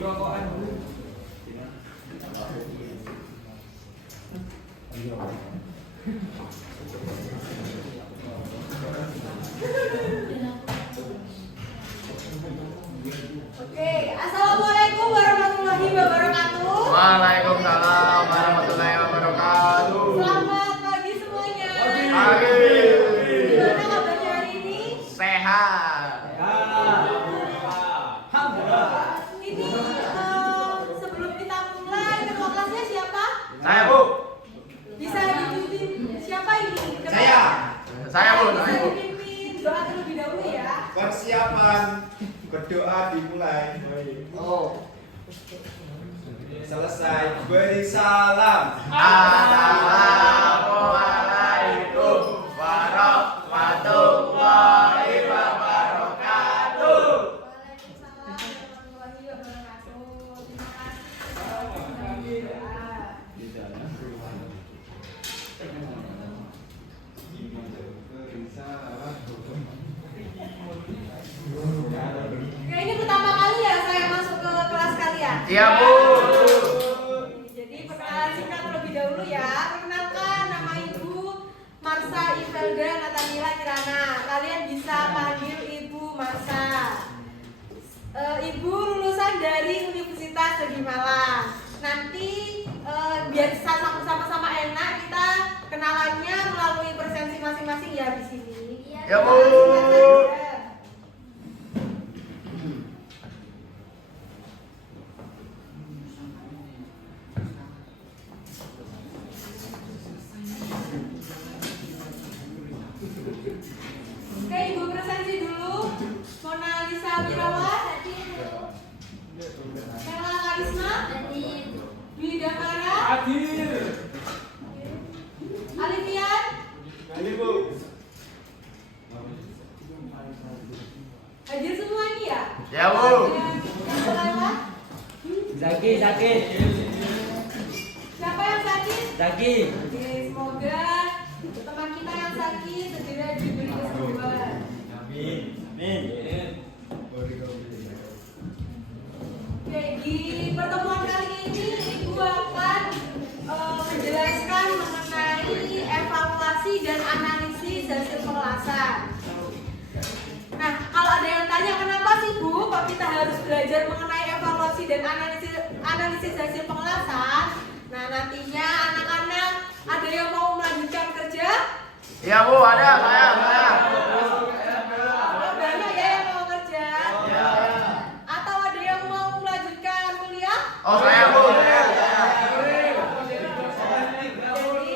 rokokan dulu. Oke, assalamualaikum warahmatullahi wabarakatuh. Waalaikumsalam warahmatullahi wabarakatuh. Selamat pagi semuanya. Pagi. Gimana kabarnya hari ini? Sehat. Ini sebelum kita mulai, ketua kelasnya siapa? Saya, Bu. Bisa dipimpin siapa ini? Saya, Bu. Bisa Saya, Bu. dipimpin doa terlebih dahulu ya. Persiapan berdoa dimulai. Selesai beri salam. Assalamualaikum warahmatullahi wabarakatuh. Waalaikumsalam warahmatullahi wabarakatuh. Terima kasih. Oke, ini pertama kali ya saya masuk ke kelas kalian. Iya, Bu. Jadi perkenalan singkat terlebih dahulu ya. Perkenalkan, nama Ibu Marsa Ivelda Natanila Kirana. Kalian bisa panggil Ibu Marsa. Ibu lulusan dari Universitas Negeri Malang. Nanti biar sama-sama enak, kita kenalannya melalui presensi masing-masing ya di sini. Ya, Bu. Oke, Ibu presensi dulu. Mona Lisa Wirawan, Mela Karisma, Dwi Davara, Alifian, hadir semua ini ya? Ya, Bu. Yang terlewat? Zaki. Siapa yang sakit? Zaki. Oke, semoga teman kita yang sakit segera diberi kesembuhan. Amin. Oke, di pertemuan kali ini Ibu akan menjelaskan mengenai evaluasi dan analisis hasil pengelasan. Nah, kalau ada yang tanya kenapa sih Bu, kok kita harus belajar mengenai evaluasi dan analisis hasil pengelasan? Nah, nantinya anak-anak ada yang mau melanjutkan kerja? Iya, Bu. Ada. Saya. Banyak ya yang mau kerja? Atau ada yang mau melanjutkan kuliah? Oh, saya, Bu. Jadi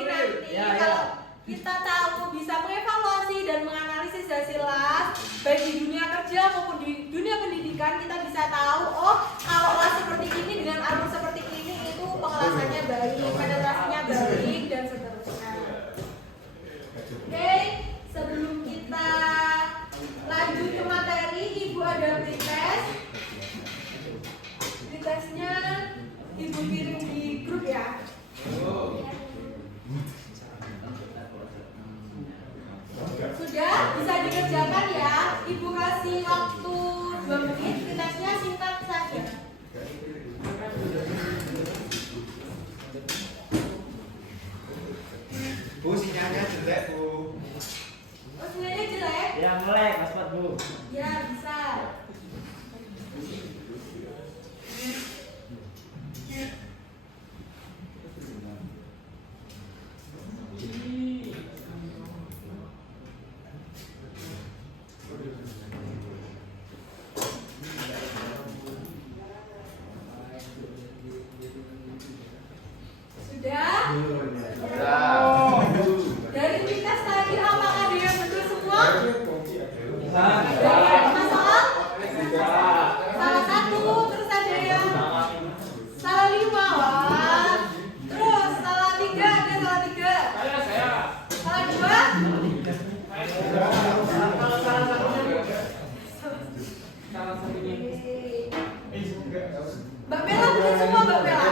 nanti kalau kita tahu bisa mengevaluasi dan menganalisis hasil las baik di dunia kerja maupun di dunia pendidikan, kita bisa tahu oh kalau las seperti ini dengan alur seperti ini itu pengelasannya baik, penetrasinya baik dan seterusnya. Oke, sebelum kita lanjut ke materi, Ibu ada pretest. Pretestnya Ibu kirim di grup ya. Sudah bisa dikerjakan ya. Ibu kasih waktu 2 menit. Pretestnya singkat saja. Bu, sinyalnya jelek, Bu. Oh, sebenarnya jelek? Yang melek, Mas Bu. Ya, bisa. Sudah? Dari pretest tadi apakah ada yang betul semua? Ada yang masalah? Salah satu, terus ada yang salah 5. Wah. Terus salah 3, ada salah 3. Salah 2? Mbak Bella betul semua, Mbak Bella?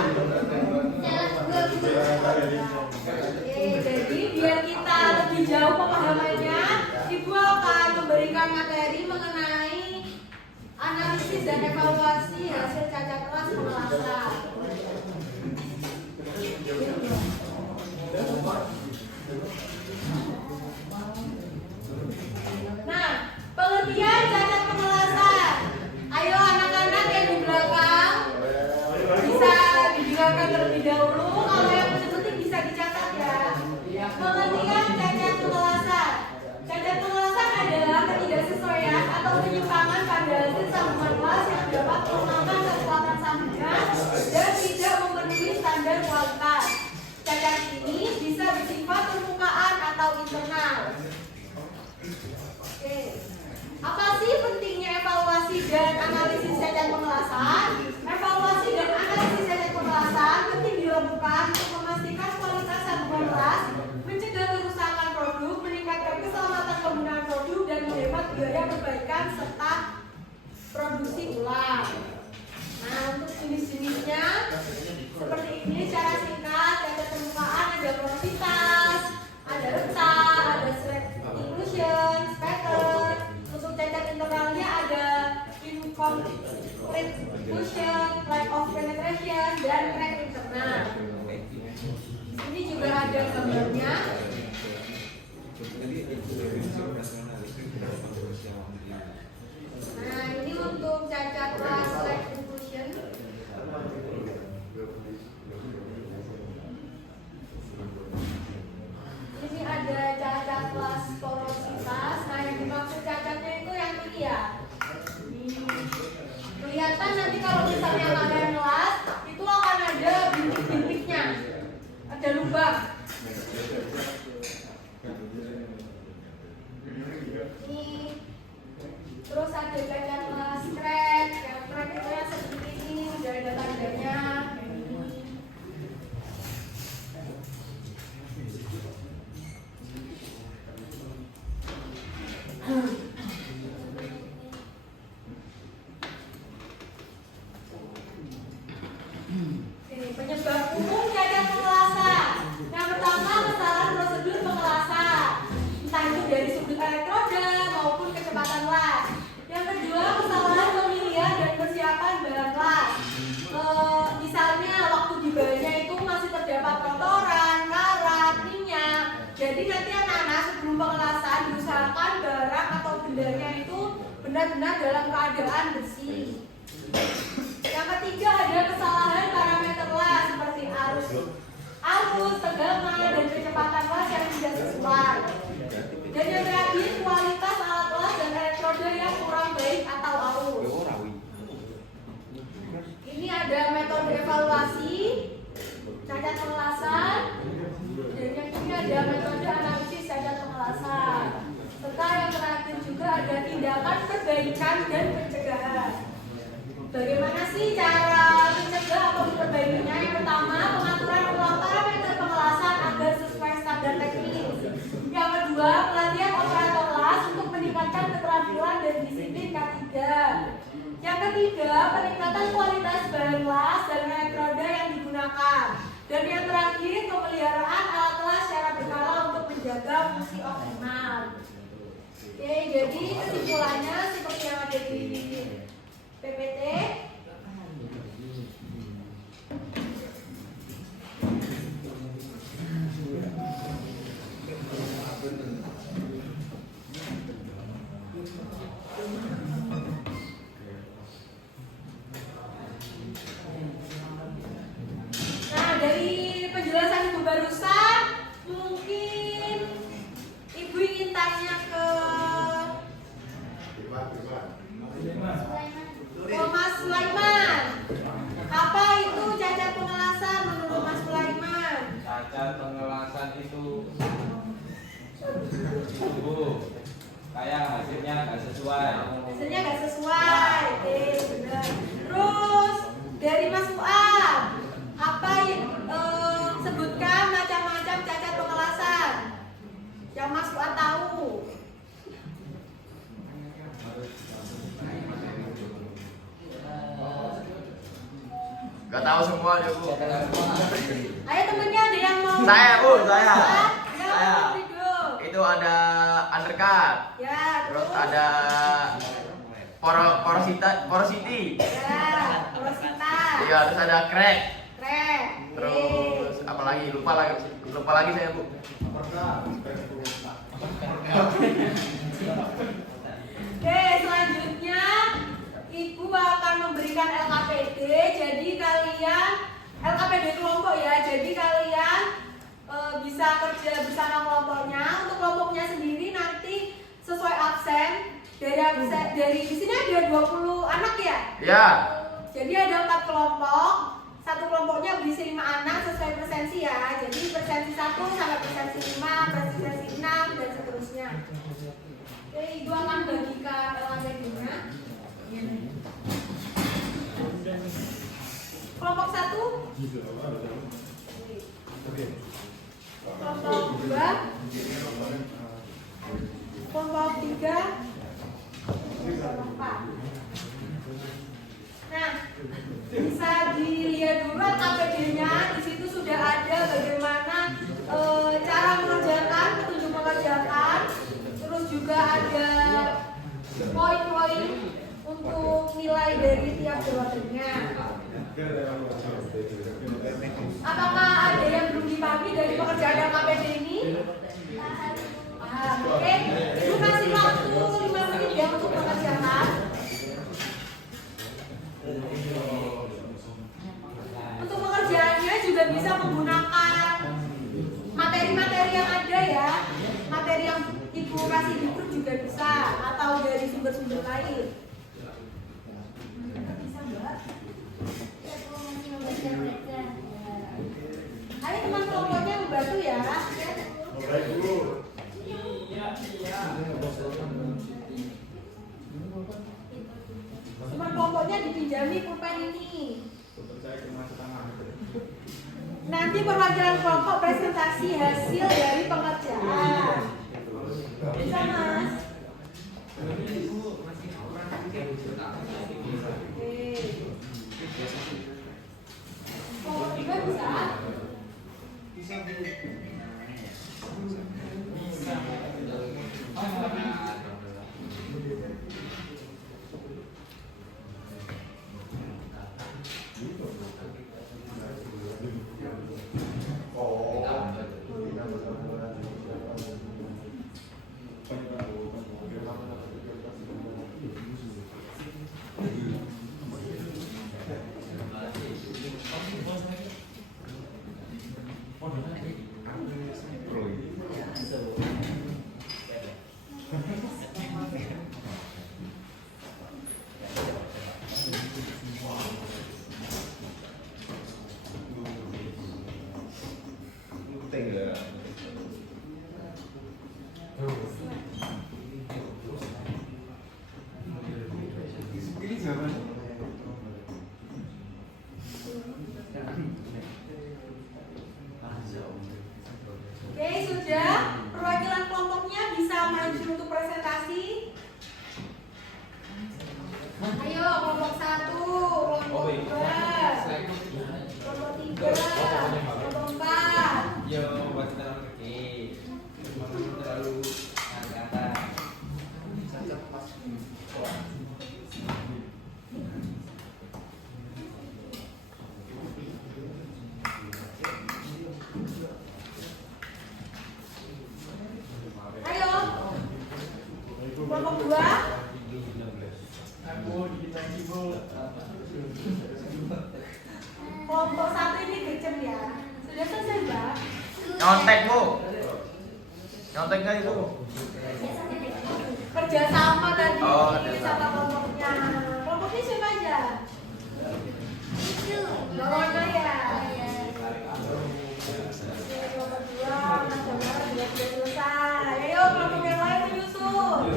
Jadi biar kita lebih jauh pemahamannya, Ibu akan memberikan materi mengenai analisis dan evaluasi hasil cacat kelas pengawasan. Nah, pengertian cacat pengelasan. Ayo anak-anak yang di belakang bisa didengarkan terlebih dahulu. Kalau yang penting bisa dicatat ya. Pengertian cacat pengelasan. Cacat pengelasan adalah ketidaksesuaian atau penyimpangan pada hasil sambungan kelas yang dapat menggunakan kekuatan sambungan dan tidak memenuhi standar kualitas. Cacat ini bisa bersifat permukaan atau internal. Oke. Apa sih pentingnya evaluasi dan analisis cacat pengelasan? Evaluasi dan analisis cacat pengelasan penting dilakukan untuk memastikan kualitas sambungan kelas, mencegah kerusakan produk, meningkatkan keselamatan penggunaan produk, dan menghemat biaya perbaikan serta produksi ulang. Nah, untuk jenis-jenisnya seperti ini secara singkat. Cacat permukaan ada porositas, ada retak, ada slack inclusion, spatter. Untuk cacat internalnya ada incomplete fusion, lack of penetration, dan crack internal. Ini juga ada gambarnya. Nah, ini untuk cacat kelas slack inclusion. Ini ada cacat kelas porositas. Nah, yang dimaksud cacatnya itu yang ini ya. Kelihatan nanti kalau misalnya kalian kelas itu akan ada bintik-bintiknya, ada lubang. Ini terus ada cacat kelas crack. Yang crack itu yang seperti ini, udah ada tandanya. Penyebab umum cacat pengelasan. Yang pertama, kesalahan prosedur pengelasan, entah itu dari sudut elektroda maupun kecepatan las. Yang kedua, kesalahan pemilihan dan persiapan bahan las. Misalnya waktu dibahanya itu masih terdapat kotoran, karat, minyak. Jadi nanti anak-anak sebelum pengelasan diusahakan barang atau bendanya itu benar-benar dalam keadaan bersih. Yang ketiga, ada kesalahan parameter las seperti arus, tegangan, dan kecepatan las yang tidak sesuai. Dan yang terakhir, kualitas alat las dan elektroda yang kurang baik atau aus. Ini ada metode evaluasi cacat pengelasan, dan yang ini ada metode analisis cacat pengelasan. Serta yang terakhir juga ada tindakan perbaikan dan pencegahan. Bagaimana sih cara mencegah atau memperbaikinya? Yang pertama, pengaturan ulang parameter pengelasan agar sesuai standar teknis. Yang kedua, pelatihan operator kelas untuk meningkatkan keterampilan dan disiplin K3. Yang ketiga, peningkatan kualitas bahan las dan elektroda yang digunakan. Dan yang terakhir, pemeliharaan alat kelas secara berkala untuk menjaga fungsi optimal. Oke, jadi kesimpulannya seperti yang ada di PPT. Nah, dari penjelasan Ibu barusan, mungkin Ibu ingin tanya ke Mas Sulaiman. Apa itu cacat pengelasan menurut Mas Sulaiman? Cacat pengelasan itu kayak hasilnya nggak sesuai. Hasilnya nggak sesuai. Oke, benar. Terus dari Mas Fuad, apa sebutkan macam-macam cacat pengelasan yang Mas Fuad tahu? Gak tahu semua deh Bu. Ayo temennya ada yang mau? Saya Bu, saya. Ya, Saya. hidup. Itu ada undercut. Ya, Terus ada porosity. Ya. Rosita. Iya, terus ada crack. Krek. Terus apa lagi? Lupa lagi saya, Bu. Oke, selanjutnya Ibu akan memberikan LKPD. Jadi kalian LKPD kelompok ya. Jadi kalian bisa kerja bersama kelompoknya. Untuk kelompoknya sendiri nanti sesuai absen. Dari di sini ada 20 anak ya? Iya. Jadi ada 4 kelompok. Satu kelompoknya berisi 5 anak sesuai presensi ya. Jadi presensi 1 sampai presensi 5, presensi 6 dan seterusnya. Oke, Ibu akan bagikan LKPD-nya. Kelompok 1. Kelompok 2. Kelompok 3. Kelompok 4. Nah, bisa dilihat dulu KPD-nya. Di situ sudah ada bagaimana cara mengerjakan, petunjuk mengerjakan. Terus juga ada poin-poin untuk nilai dari tiap jawabannya. Apakah ada yang belum dipahami dari pekerjaan KPD ini? Paham? Oke, Ibu kasih waktu 5 menit ya untuk mengerjakan. Untuk pengerjaannya juga bisa menggunakan materi-materi yang ada ya. Materi yang Ibu kasih di grup juga bisa, atau dari sumber-sumber lain. Bisa Mbak? Ayo teman kelompoknya membantu ya. Teman kelompoknya dipinjami pulpen ini. Nanti perwakilan kelompok presentasi hasil dari pengerjaan. Bisa Mas? Kelompok 3 bisa? Oke, sudah. Perwakilan kelompoknya bisa maju untuk presentasi. Ayo, kelompok 1, kelompok 2, kelompok 3, kelompok 4. Yo, buat terlalu kecil. Terlalu angkatan. Ayo, kelompok 2. Kelompok 1 ini gercep ya. Sudah selesai, Mbak? Nyontek, Bu. Nyontek nggak itu? Kerja sama tadi Oh, kerja sama kelompoknya. Kelompoknya siapa aja? Kelompoknya ya. Kelompok 2, Mas Jamar sudah selesai. Ayo kelompok yang lain menyusul.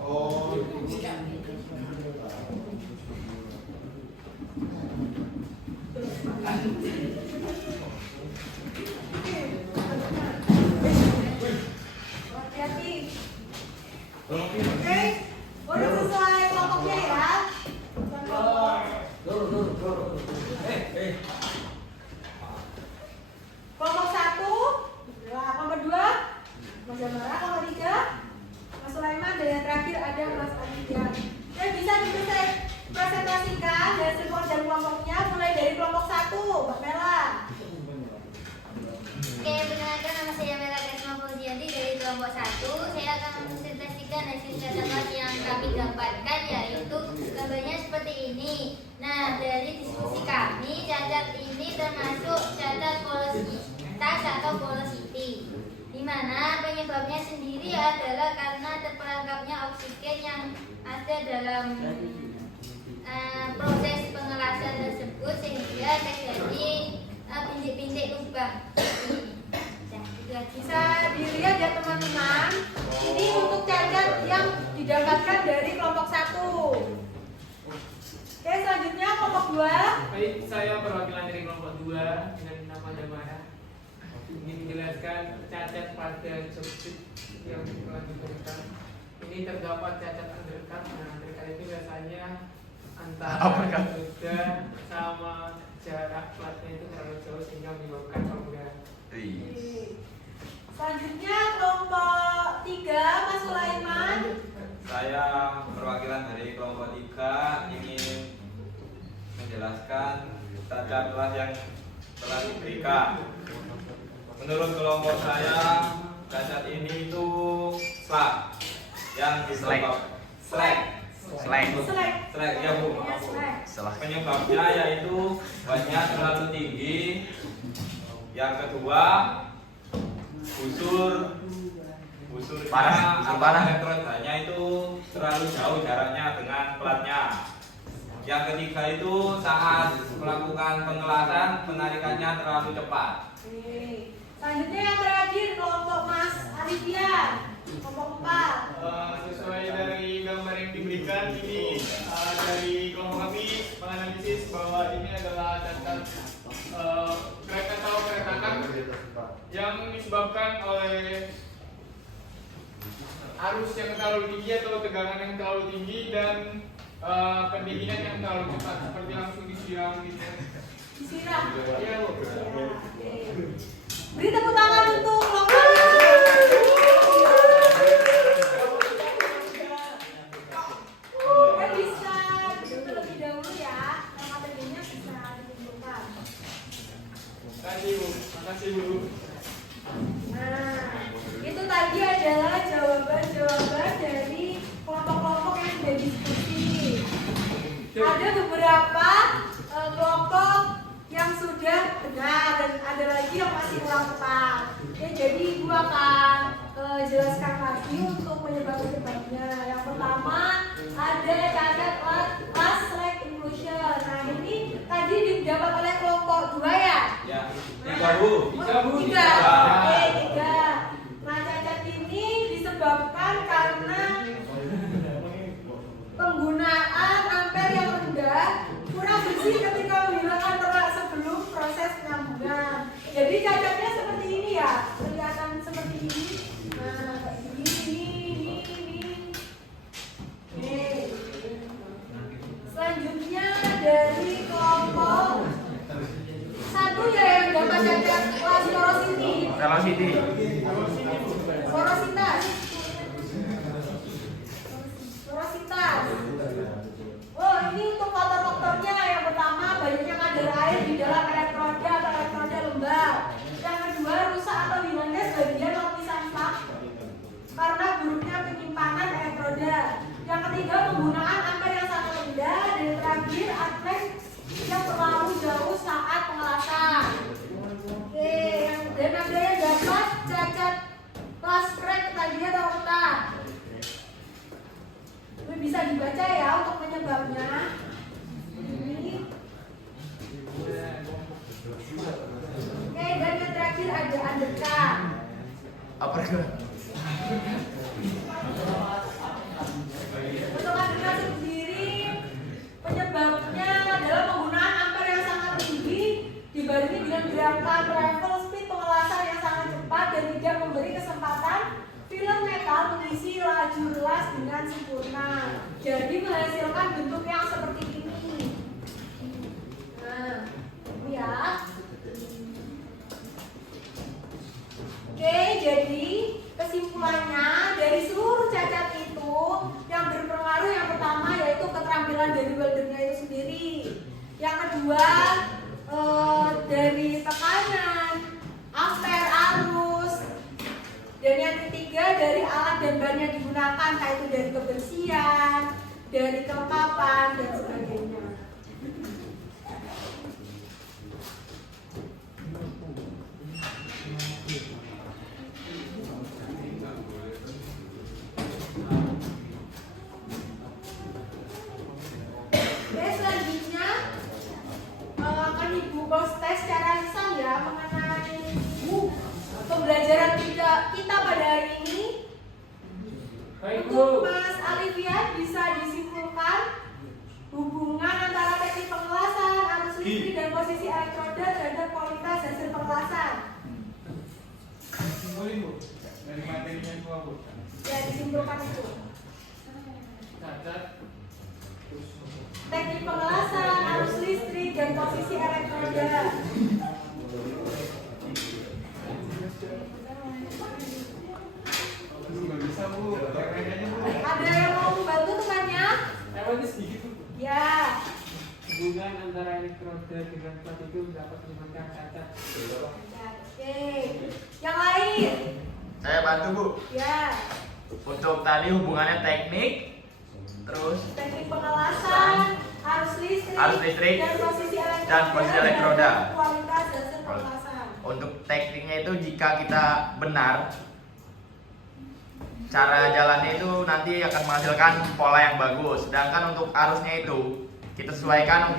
Oh, kami, cacat ini termasuk cacat polositas atau polositi, di mana penyebabnya sendiri adalah karena terperangkapnya oksigen yang ada dalam proses pengelasan tersebut sehingga terjadi bintik-bintik lubang. Bisa dilihat ya teman-teman, ini untuk cacat yang didapatkan dari kelompok 1. Oke, selanjutnya kelompok 2. Baik, saya perwakilan dari kelompok 2 dengan nama Damara. Ingin menjelaskan cacat pada joksit yang telah diberikan. Ini terdapat cacat undercut. Nah, undercut itu biasanya antara beda sama jarak platnya itu terlalu jauh sehingga menyebabkan congga. Selanjutnya kelompok 3, Mas Sulaiman. Saya perwakilan dari kelompok 3 ingin menjelaskan cacat kelas yang telah diberikan. Menurut kelompok saya, cacat ini itu slak yang disebabkan slack ya Bu. Penyebabnya yaitu banyak terlalu tinggi. Yang kedua, busurnya elektrodanya itu terlalu jauh jaraknya dengan platnya. Yang ketiga itu saat melakukan pengelasan penarikannya terlalu cepat. Selanjutnya yang terakhir kelompok Mas Arifian, kelompok 4. Sesuai dari gambar yang diberikan ini dari kelompok kami menganalisis bahwa ini adalah cacat crack atau keretakan yang disebabkan oleh arus yang terlalu tinggi atau tegangan yang terlalu tinggi dan pendinginan yang terlalu cepat, seperti langsung disiram gitu. Disiram? Iya Bu. Beri tepuk tangan untuk kelompok. Bisa terlebih dahulu ya, nama materinya bisa ditunjukkan. Makasih Bu, makasih Bu. Nah, itu tadi adalah jawaban-jawaban dari kelompok-kelompok yang sudah diskusi. Ada beberapa kelompok yang sudah benar dan ada lagi yang masih kurang tepat. Oke, jadi Ibu akan jelaskan lagi untuk penyebab-penyebabnya. Yang pertama ada cacat last leg inclusion. Nah, ini tadi didapat oleh kelompok 2 ya? Ya, 3 Bu. 3. Oke, 3. Nah, cacat ini disebabkan karena penggunaan ampere yang rendah, kurang bersih ketika menghilangkan terak sebelum proses penyambungan. Jadi cacatnya seperti ini ya, kelihatan seperti ini. Nah, ini. Oke. Selanjutnya dari kelompok 1 ya yang dapat cacat kelas porositas. Oh, ini untuk faktor-faktornya. Yang pertama, banyaknya kadar air di dalam elektroda atau elektroda lembab. Yang kedua, rusak atau hilangnya sebagian lapisan plak karena buruknya penyimpanan elektroda. Yang ketiga, penggunaan ampere yang sangat rendah. Dan yang terakhir, atlet yang terlalu jauh saat pengelasan. Oke, dan ada yang dapat cacat kelas crack tadi atau retak. Ini bisa dibaca ya untuk penyebabnya. Ini. Oke, dan yang terakhir ada undercut. Apa itu? Untuk undercut sendiri penyebabnya adalah penggunaan ampere yang sangat tinggi dibarengi dengan gerakan travel speed pengelasan yang sangat cepat dan tidak memberi kesempatan film metal mengisi laju las dengan sempurna. Jadi menghasilkan bentuk yang seperti ini. Nah, ini ya. Oke, jadi kesimpulannya dari seluruh cacat itu yang berpengaruh yang pertama yaitu keterampilan dari weldernya itu sendiri. Yang kedua dari tekanan, ampere, arus, dan yang ketiga dari alat dan bahan yang digunakan, entah itu dari kebersihan, dari kelengkapan dan sebagainya. pengawasan. Simpulin Bu, dari materinya semua Bu. Ya, disimpulkan itu. Cacat. Teknik pengelasan, arus listrik, dan posisi elektroda. Nggak bisa Bu, yang lain aja Bu. Ada yang mau membantu temannya? Lewatnya sedikit Bu. Ya. Hubungan antara elektroda dengan plat itu dapat menyebabkan cacat. Ya, oke. Yang lain? Saya bantu Bu. Ya. Untuk tadi hubungannya teknik, terus Teknik pengelasan, arus listrik, dan posisi elektroda. Kualitas hasil pengelasan. untuk tekniknya itu jika kita benar, cara jalannya itu nanti akan menghasilkan pola yang bagus. Sedangkan untuk arusnya itu kita sesuaikan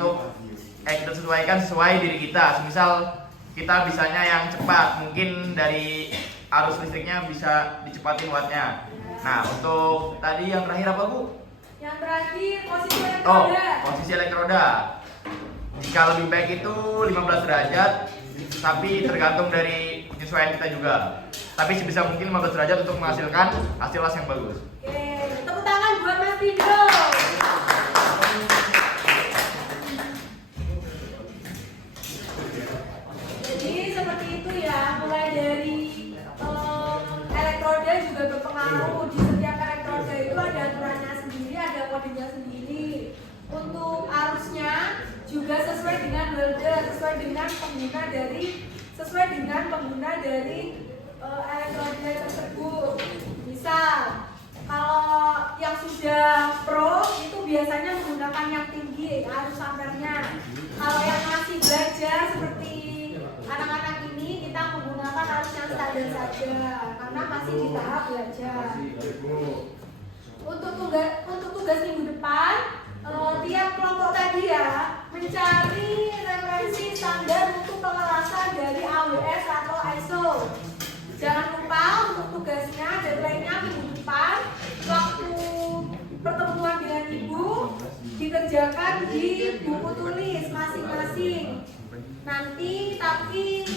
sesuai diri kita. Misal kita bisanya yang cepat, mungkin dari arus listriknya bisa dicepatin wattnya. Nah, untuk tadi yang terakhir apa Bu? Yang terakhir posisi Oh, elektroda. posisi elektroda. Jika lebih baik itu 15 derajat, tapi tergantung dari penyesuaian kita juga. Tapi sebisa mungkin 15 derajat untuk menghasilkan hasil las yang bagus. Oke, tepuk tangan buat Mas Tido. Jadi seperti itu ya, mulai dari elektroda juga berpengaruh. Di setiap elektroda itu ada aturannya sendiri, ada kodenya sendiri. Untuk arusnya juga sesuai dengan welder, sesuai dengan pengguna dari elektroda tersebut. Misal kalau yang sudah pro itu biasanya menggunakan yang tinggi arus ampernya. Kalau yang masih belajar seperti anak-anak ini, kita menggunakan arus yang standar saja karena masih di tahap belajar. Untuk tugas minggu depan, tiap kelompok tadi ya mencari referensi standar untuk pengelasan dari AWS atau ISO. Jangan lupa untuk tugasnya, deadline-nya minggu depan, waktu pertemuan dengan ibu dikerjakan di buku tulis masing-masing. Nanti tapi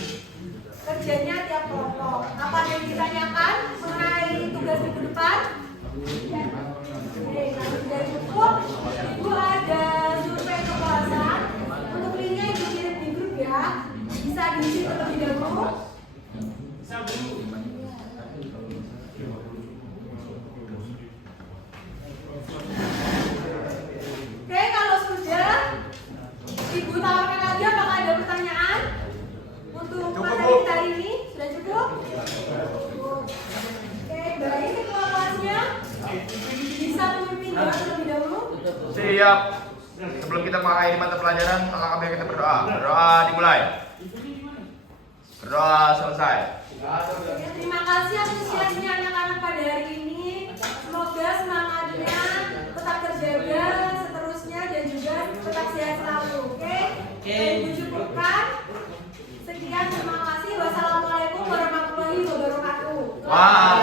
kerjanya tiap kelompok. Apa yang ditanyakan mengenai tugas minggu depan? Oke, kalau sudah cukup, ibu ada survei kepuasan. Untuk linknya ibu kirim di grup ya. Bisa diisi terlebih dahulu. Bisa Bu. Oke, kalau sudah, ibu tawarkan lagi apakah ada pertanyaan untuk Cukup, materi Bu. kita hari ini? Sudah cukup? Oke, baik ketua kelasnya. Bisa memimpin doa terlebih dahulu? Siap. Sebelum kita mengakhiri mata pelajaran, alangkah baiknya kita berdoa. Berdoa dimulai. Berdoa selesai. Oke, terima kasih antusiasnya anak-anak pada hari ini. Semoga semangatnya tetap terjaga seterusnya dan juga tetap sehat selalu. Oke? Ibu cukupkan. Sekian, terima kasih. Wassalamualaikum warahmatullahi wabarakatuh. Wah.